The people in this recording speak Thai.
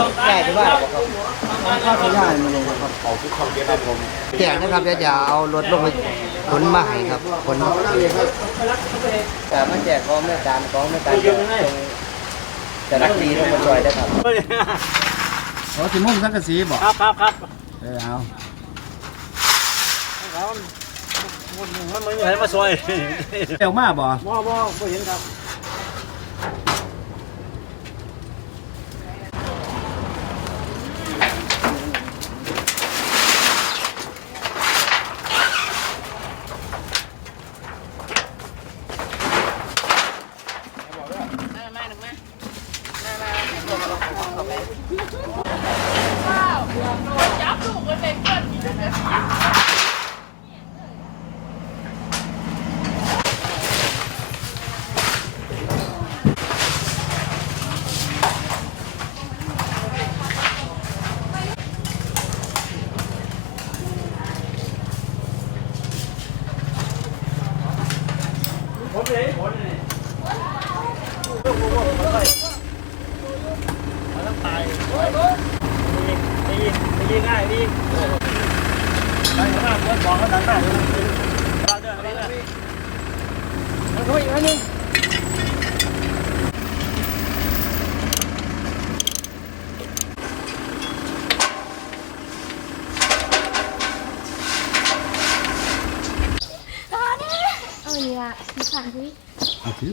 ต้องแก้ที่ว่าเข้าที่ได้มาเลยครับเอาทุกคำเดียวครับผมแจกนะครับเดี๋ยวจะเอารถลงไปขนมาให้ครับขนแต่มันแจกของแม่การของแม่การตรงแต่รักดีต้องมาช่วยได้ครับโอ้สิมุ่งสังกะสีบอกครับครับครับเออเอา มันมันเห็นมาซอยเร็วมากบ่บ่บ่บ่เห็นครับ ดีง่ายดีไปมางหนบอกเขาดังได้เลยเราเดินไปเลยมันก็อีกอันนึง เอาอย่างนี้ละมีผ่านที่เอาถือ